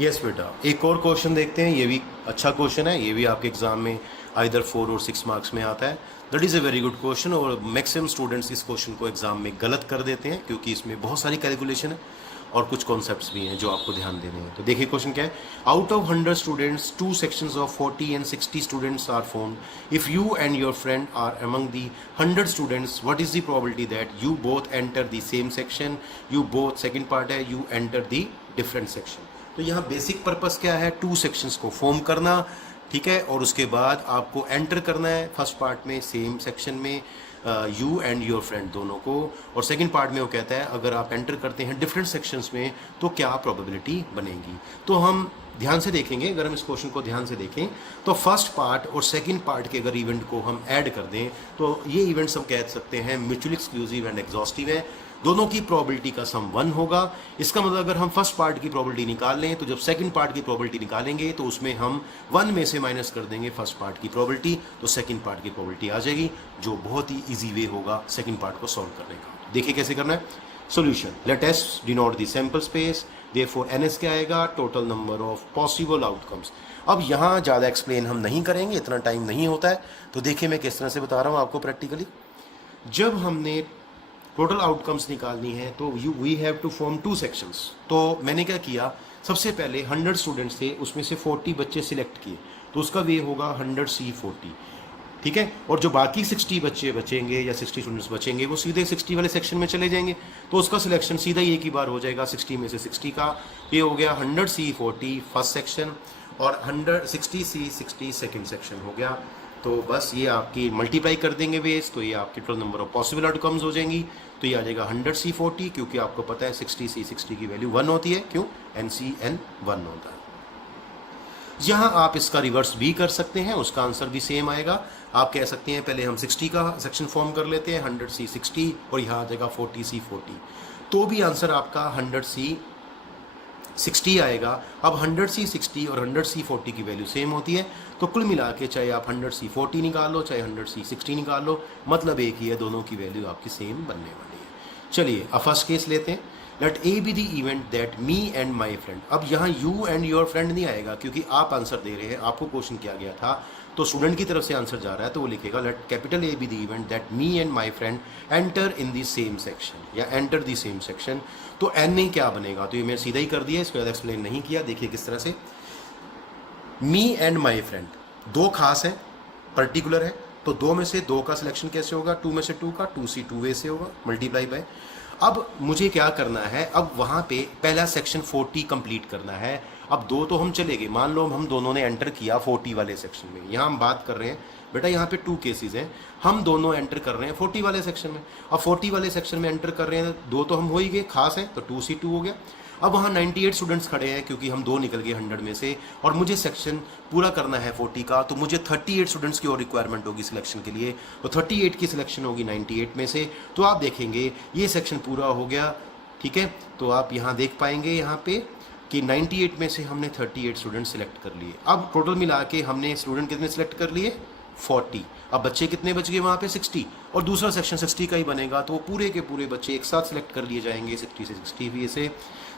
Yes बेटा, एक और क्वेश्चन देखते हैं। ये भी अच्छा क्वेश्चन है, ये भी आपके एग्जाम में आइदर 4 और 6 मार्क्स में आता है। That is a very good question और मैक्सिमम स्टूडेंट्स इस क्वेश्चन को एग्जाम में गलत कर देते हैं क्योंकि इसमें बहुत सारी कैलकुलेशन है और कुछ कॉन्सेप्ट्स भी हैं जो आपको ध्यान देने हैं। तो देखिए क्वेश्चन क्या है। Out of 100 students 2 sections of 40 and 60 students are formed. If you and your friend are among the 100 students, what is the probability that you both enter the same section, you both, second part है, you enter the different section. तो यहाँ basic purpose क्या है, 2 sections को form करना, ठीक है, और उसके बाद आपको एंटर करना है फर्स्ट पार्ट में सेम सेक्शन में यू एंड योर फ्रेंड दोनों को, और सेकंड पार्ट में वो कहता है अगर आप एंटर करते हैं डिफरेंट सेक्शंस में तो क्या प्रोबेबिलिटी बनेगी। तो हम ध्यान से देखेंगे, अगर हम इस क्वेश्चन को ध्यान से देखें तो फर्स्ट पार्ट और सेकंड पार्ट के अगर इवेंट को हम ऐड कर दें तो ये इवेंट्स हम कह सकते हैं म्यूचुअली एक्सक्लूसिव एंड एग्जॉस्टिव है। दोनों की प्रोबेबिलिटी का सम 1 होगा। इसका मतलब अगर हम फर्स्ट पार्ट की प्रोबेबिलिटी निकाल लें तो जब सेकंड पार्ट की प्रोबेबिलिटी निकालेंगे तो उसमें हम 1 में से माइनस कर देंगे फर्स्ट पार्ट की प्रोबेबिलिटी, तो सेकंड पार्ट की प्रोबेबिलिटी आ जाएगी, जो बहुत ही इजी वे होगा सेकंड पार्ट को सॉल्व करने का। देखिए कैसे करना है। Solution, let S denote the sample space, therefore NS क्या आएगा, total number of possible outcomes. अब यहाँ ज़्यादा एक्सप्लेन हम नहीं करेंगे, इतना टाइम नहीं होता है। तो देखिए मैं किस तरह से बता रहा हूँ आपको प्रैक्टिकली। जब हमने टोटल आउटकम्स निकालनी है तो we have to form 2 sections. तो मैंने क्या किया, सबसे पहले 100 स्टूडेंट्स थे, उसमें से 40 बच्चे सिलेक्ट किए, तो उसका वे होगा 100C40, ठीक है। और जो बाकी 60 बच्चे बचेंगे या 60 स्टूडेंट्स बचेंगे वो सीधे 60 वाले सेक्शन में चले जाएंगे, तो उसका सिलेक्शन सीधा एक ही बार हो जाएगा 60 में से 60 का। ये हो गया 100C40 फर्स्ट सेक्शन और 160C60 सेकेंड सेक्शन हो गया। तो बस ये आपकी मल्टीप्लाई कर देंगे बेस, तो ये आपकी total number of possible outcomes हो जाएंगी। तो ये आ जाएगा 100C40, क्योंकि आपको पता है 60C60 की वैल्यू 1 होती है, क्यों, NCN 1 होता है। यहाँ आप इसका रिवर्स भी कर सकते हैं, उसका आंसर भी सेम आएगा। आप कह सकते हैं पहले हम 60 का सेक्शन फॉर्म कर लेते हैं, 100C60, और यहाँ आ जाएगा 40C40, तो भी आंसर आपका 100C60 आएगा। अब 100C60 और 100C40 की वैल्यू सेम होती है, तो कुल मिला के चाहे आप 100C40 निकाल लो चाहे 100C60 निकाल लो, मतलब एक ही है, दोनों की वैल्यू आपकी सेम बनने वाली है। चलिए अब फर्स्ट केस लेते हैं। Let A be the event that me and my friend. अब यहाँ यू एंड योर फ्रेंड नहीं आएगा क्योंकि आप आंसर दे रहे हैं, आपको क्वेश्चन किया गया था, तो स्टूडेंट की तरफ से आंसर जा रहा है, तो वो लिखेगा let capital A be the event that me and my friend enter in the same section या एंटर दी सेम सेक्शन। तो एन नहीं क्या बनेगा, तो ये मैंने सीधा ही कर दिया, इसको ज़्यादा एक्सप्लेन नहीं किया। देखिए किस तरह से, मी एंड माई फ्रेंड 2 खास है, पर्टिकुलर है, तो 2 में से 2 का सिलेक्शन कैसे होगा, 2 में से 2 का, 2C 2 वे से होगा, मल्टीप्लाई बाय। अब मुझे क्या करना है, अब वहाँ पे पहला सेक्शन 40 कंप्लीट करना है। अब 2 तो हम चले गए, मान लो हम दोनों ने एंटर किया 40 वाले सेक्शन में। यहाँ हम बात कर रहे हैं बेटा, यहाँ पे 2 केसेस हैं, हम दोनों एंटर कर रहे हैं 40 वाले सेक्शन में। अब 40 वाले सेक्शन में एंटर कर रहे हैं, 2 तो हम हो ही गए, खास है, तो 2C 2 हो गया। अब वहाँ 98 स्टूडेंट्स खड़े हैं क्योंकि हम 2 निकल गए 100 में से, और मुझे सेक्शन पूरा करना है 40 का, तो मुझे 38 स्टूडेंट्स की और रिक्वायरमेंट होगी सिलेक्शन के लिए, तो 38 की सिलेक्शन होगी 98 में से। तो आप देखेंगे ये सेक्शन पूरा हो गया, ठीक है। तो आप यहाँ देख पाएंगे यहाँ पे कि 98 में से हमने 38 स्टूडेंट सिलेक्ट कर लिए। अब टोटल मिला के हमने स्टूडेंट कितने सिलेक्ट कर लिए, 40। अब बच्चे कितने बच गए वहाँ पे, 60, और दूसरा सेक्शन 60 का ही बनेगा, तो वो पूरे के पूरे बच्चे एक साथ सिलेक्ट कर लिए जाएंगे 60 से 60 भी से।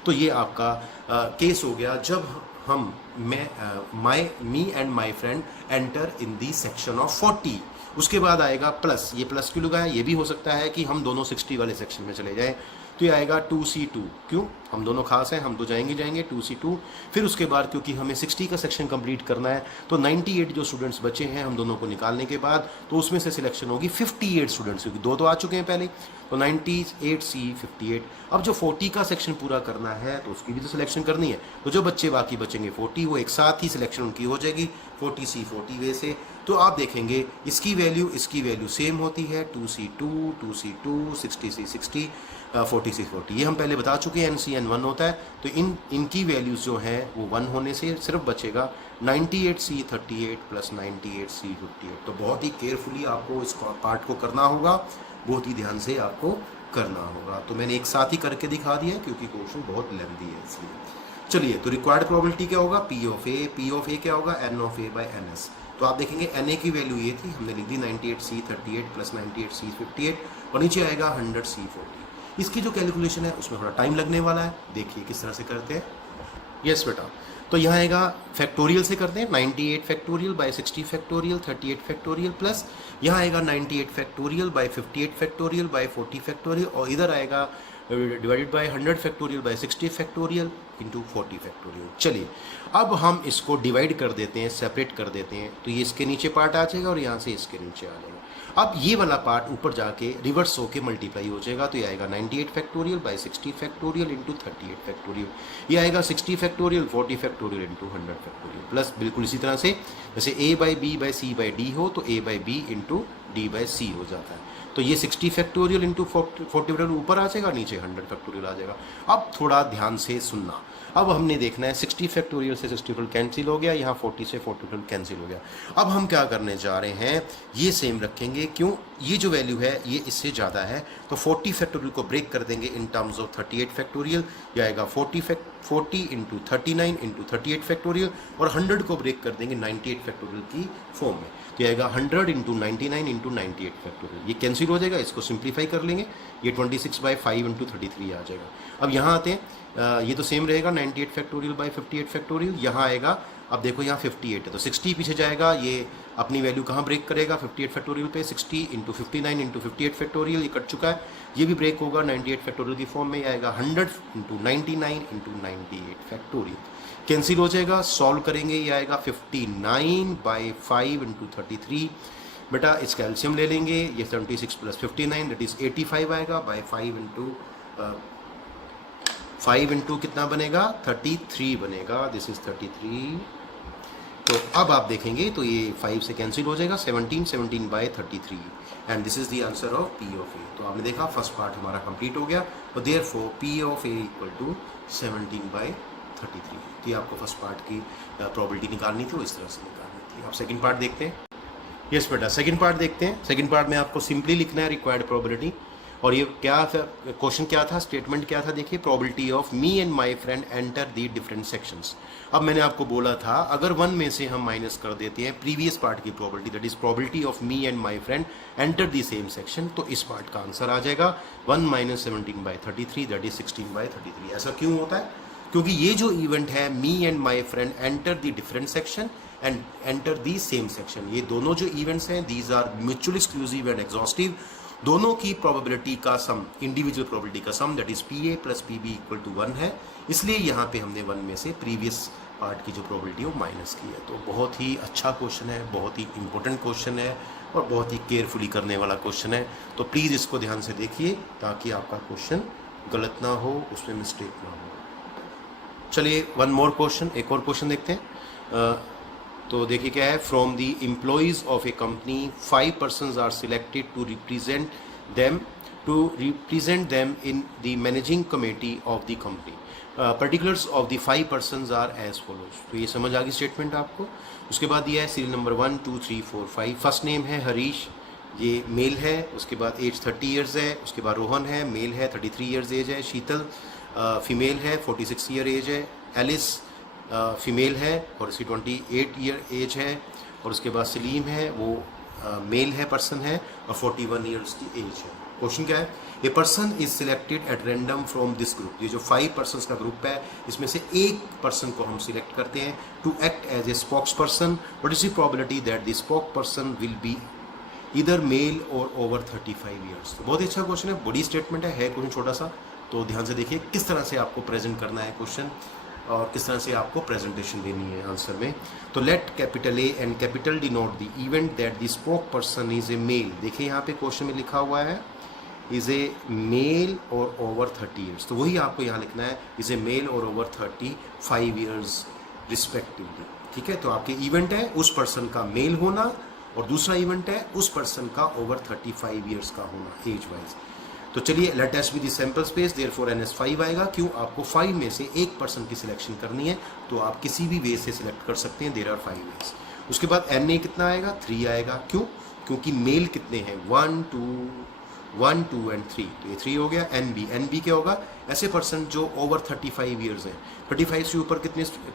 तो ये आपका केस हो गया जब हम मी and my friend enter in the section of 40। उसके बाद आएगा प्लस, ये प्लस क्यों लगाया, ये भी हो सकता है कि हम दोनों 60 वाले सेक्शन में चले जाएं, तो ये आएगा 2C 2, क्यों, हम दोनों खास हैं, हम तो जाएंगे 2C 2। फिर उसके बाद क्योंकि हमें 60 का सेक्शन कंप्लीट करना है, तो 98 जो स्टूडेंट्स बचे हैं हम दोनों को निकालने के बाद, तो उसमें से सिलेक्शन होगी 58 स्टूडेंट्स, क्योंकि 2 तो आ चुके हैं पहले, तो 98C 58। अब जो 40 का सेक्शन पूरा करना है तो उसकी भी तो सिलेक्शन करनी है, तो जो बच्चे बाकी बचेंगे 40, वो एक साथ ही सिलेक्शन उनकी हो जाएगी 40C 40 वे से। तो आप देखेंगे इसकी वैल्यू सेम होती है, 2C 2, 2C 2, 60C 60, 40C 40, ये हम पहले बता चुके हैं, NCN 1 होता है। तो इनकी वैल्यूज़ जो हैं वो 1 होने से सिर्फ बचेगा 98C 38 प्लस 98C 58। तो बहुत ही केयरफुली आपको इस पार्ट को करना होगा, बहुत ही ध्यान से आपको करना होगा। तो मैंने एक साथ ही करके दिखा दिया क्योंकि क्वेश्चन बहुत लेंथी है इसलिए। चलिए, तो रिक्वायर्ड प्रोबेबिलिटी क्या होगा, P ऑफ A क्या होगा, N of A by NS। तो आप देखेंगे NA की वैल्यू ये थी, हमने लिख दी 98C 38 प्लस 98C 58, और नीचे आएगा 100C 40। इसकी जो कैलकुलेशन है उसमें थोड़ा टाइम लगने वाला है, देखिए किस तरह से करते हैं। यस बेटा, तो यहाँ आएगा फैक्टोरियल से करते हैं 98 factorial by 60 factorial 38 factorial plus यहाँ आएगा 98 factorial bye 58 factorial by 40 factorial और इधर आएगा divided by 100 factorial by 60 factorial into 40 factorial. चलिए अब हम इसको डिवाइड कर देते हैं, सेपरेट कर देते हैं, तो ये इसके नीचे पार्ट आ जाएगा और यहाँ से इसके नीचे आ जाएगा। अब ये वाला पार्ट ऊपर जाके रिवर्स होके मल्टीप्लाई हो जाएगा, तो ये आएगा 98 factorial by 60 factorial into 38 factorial, ये आएगा 60 factorial 40 factorial into 100 factorial plus बिल्कुल इसी तरह से जैसे a by B by C by D हो तो a by B into D by C हो जाता है। तो ये 60 फैक्टोरियल इंटू 40 फैक्टोरियल ऊपर आ जाएगा, नीचे 100 फैक्टोरियल आ जाएगा। अब थोड़ा ध्यान से सुनना, अब हमने देखना है 60 फैक्टोरियल से 60 फैक्टोरियल कैंसिल हो गया, यहाँ 40 से 40 फैक्टोरियल कैंसिल हो गया। अब हम क्या करने जा रहे हैं, ये सेम रखेंगे, क्यों, ये जो वैल्यू है ये इससे ज़्यादा है, तो 40 फैक्टोरियल को ब्रेक कर देंगे इन टर्म्स ऑफ 38 फैक्टोरियल, ये आएगा 40 इंटू 39 इंटू 38 फैक्टोरियल और 100 को ब्रेक कर देंगे 98 फैक्टोरियल की फॉर्म में, तो आएगा 100 इंटू 99 इंटू 98 फैक्टोरियल, ये कैंसिल हो जाएगा, इसको सिंप्लीफाई कर लेंगे, ये 26/5 इंटू 33 आ जाएगा। अब यहाँ आते हैं, ये तो सेम रहेगा 98 फैक्टोरियल बाय 58 फैक्टोरियल, यहाँ आएगा, अब देखो यहाँ 58 है तो 60 पीछे जाएगा, ये अपनी वैल्यू कहाँ ब्रेक करेगा 58 फैक्टोरियल पे, 60 इंटू 59 इंटू 58 फैक्टोरियल, ये कट चुका है, ये भी ब्रेक होगा 98 फैक्टोरियल की फॉर्म में, आएगा 100 इंटू 99 इंटू 98 फैक्टोरियल, कैंसिल हो जाएगा, सॉल्व करेंगे, ये आएगा 59/5 इंटू 33, बेटा इसका एल्शियम ले लेंगे, ये 76 प्लस 59 दैट इज 85 आएगा, बाय 5 इंटू कितना बनेगा 33 बनेगा, दिस इज 33। तो अब आप देखेंगे तो ये 5 से कैंसिल हो जाएगा, 17/33 and this is the answer of P of A। तो आपने देखा फर्स्ट पार्ट हमारा कंप्लीट हो गया, तो therefore P of A equal to 17/33। तो आपको फर्स्ट पार्ट की प्रोबेबिलिटी निकालनी थी, वो इस तरह से निकालनी थी। आप सेकंड पार्ट देखते हैं। यस बेटा, सेकंड पार्ट देखते हैं। सेकंड पार्ट में आपको सिंपली लिखना है रिक्वायर्ड प्रोबेबिलिटी, और ये क्या था, क्वेश्चन क्या था, स्टेटमेंट क्या था, देखिए, probability of me and my friend enter the different sections. अब मैंने आपको बोला था अगर 1 में से हम माइनस कर देते हैं प्रीवियस पार्ट की probability, that is probability of me and my friend enter the same section, तो इस पार्ट का आंसर आ जाएगा 1 - 17/33 दैट इज 16/33। ऐसा क्यों होता है, क्योंकि ये जो इवेंट है me and my friend enter the different section and enter the same section, ये दोनों जो इवेंट्स हैं these are mutual exclusive and exhaustive, दोनों की प्रोबेबिलिटी का सम, इंडिविजुअल प्रोबेबिलिटी का sum that is PA plus PB equal to 1 है, इसलिए यहाँ पे हमने 1 में से प्रीवियस पार्ट की जो प्रोबेबिलिटी वो माइनस की है। तो बहुत ही अच्छा क्वेश्चन है, बहुत ही इंपॉर्टेंट क्वेश्चन है और बहुत ही केयरफुली करने वाला क्वेश्चन है, तो प्लीज़ इसको ध्यान से देखिए ताकि आपका क्वेश्चन गलत ना हो, उसमें मिस्टेक ना हो। चलिए वन मोर क्वेश्चन, एक और क्वेश्चन देखते हैं। तो देखिए क्या है, from the employees of a company 5 persons are selected to represent them in the managing committee of the company, particulars of the 5 persons are as follows. तो ये समझ आ गई स्टेटमेंट आपको। उसके बाद ये है सीरियल नंबर 1 2 3 4 5, फर्स्ट नेम है हरीश, ये मेल है, उसके बाद एज 30 ईयर्स है, उसके बाद रोहन है, मेल है, 33 ईयर्स एज है, शीतल फीमेल है, 46 ईयर एज है, एलिस फीमेल है और इसकी 28 ईयर एज है, और उसके बाद सलीम है, वो मेल है, पर्सन है और 41 ईयर्स की एज है। क्वेश्चन क्या है, a person is selected at random from this group, ये जो 5 पर्सन्स का ग्रुप है इसमें से एक पर्सन को हम सिलेक्ट करते हैं to act as a spokes person, what is the probability that the spoke person will be either male or over 35 years. तो बहुत ही अच्छा क्वेश्चन है, बड़ी स्टेटमेंट है क्वेश्चन छोटा सा, तो ध्यान से देखिए किस तरह से आपको प्रेजेंट करना है क्वेश्चन और किस तरह से आपको प्रेजेंटेशन देनी है आंसर में। तो let capital A and capital D note the event that the spoke person is a male, देखिए यहाँ पे क्वेश्चन में लिखा हुआ है is a male or over 30 years, तो वही आपको यहाँ लिखना है is a male or over 35 years respectively. ठीक है, तो आपके इवेंट है उस पर्सन का मेल होना और दूसरा इवेंट है उस पर्सन का ओवर 35 ईयर्स का होना एज वाइज। तो चलिए let S be the sample space, therefore NS 5 आएगा, क्यों, आपको 5 में से एक पर्सन की सिलेक्शन करनी है, तो आप किसी भी वे से सिलेक्ट कर सकते हैं, देयर आर 5 वेज। उसके बाद NA कितना आएगा, 3 आएगा, क्यों, क्योंकि मेल कितने हैं 1 2 एंड 3, तो ये 3 हो गया। NB क्या होगा, ऐसे पर्सन जो ओवर 35 ईयर्स हैं, 35 से ऊपर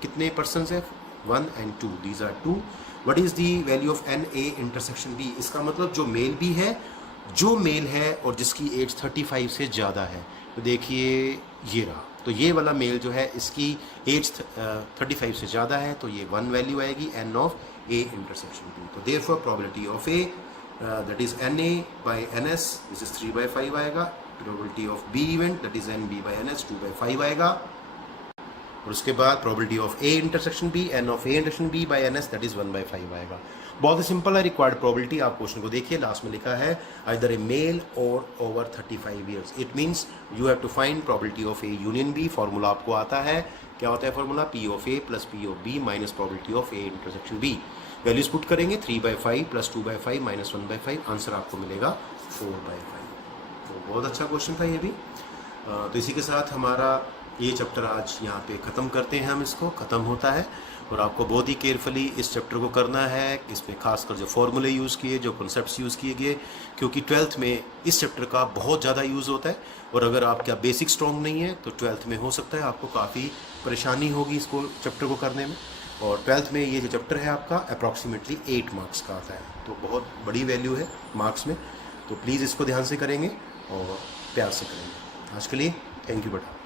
कितने पर्सन है 1 and 2, these are 2। What is the value of NA intersection B, इसका मतलब जो मेल भी है, जो मेल है और जिसकी एज 35 से ज़्यादा है, तो देखिए ये रहा, तो ये वाला मेल जो है इसकी एज 35 से ज़्यादा है, तो ये 1 वैल्यू आएगी n of A intersection B। तो therefore probability of A that is NA by NS this is 3/5 आएगा। Probability of B event that is NB by NS 2/5 आएगा। और उसके बाद probability of A intersection B n of A intersection B by NS that is 1/5 आएगा। बहुत ही simple है। Required probability आप question को देखिए, लास्ट में लिखा है either A male or over 35 years. It means you have to find probability of A union B। Formula आपको आता है, क्या होता है formula? P of A plus P of B minus probability of A intersection B। Values put करेंगे 3/5 plus 2/5 minus 1/5, answer आपको मिलेगा 4/5। तो बहुत अच्छा क्वेश्चन था ये भी। तो इसी के साथ हमारा ये चैप्टर आज यहाँ पे ख़त्म करते हैं, हम इसको ख़त्म होता है। और आपको बहुत ही केयरफुली इस चैप्टर को करना है, इसमें खासकर जो फॉर्मूले यूज़ किए, जो कॉन्सेप्ट्स यूज़ किए गए, क्योंकि 12th में इस चैप्टर का बहुत ज़्यादा यूज़ होता है। और अगर आपका बेसिक स्ट्रॉन्ग नहीं है तो 12th में हो सकता है आपको काफ़ी परेशानी होगी इसको चैप्टर को करने में। और 12th में ये जो चैप्टर है आपका अप्रॉक्सीमेटली 8 मार्क्स का आता है, तो बहुत बड़ी वैल्यू है मार्क्स में। तो प्लीज़ इसको ध्यान से करेंगे और प्यार से करेंगे। आज के लिए थैंक यू बेटा।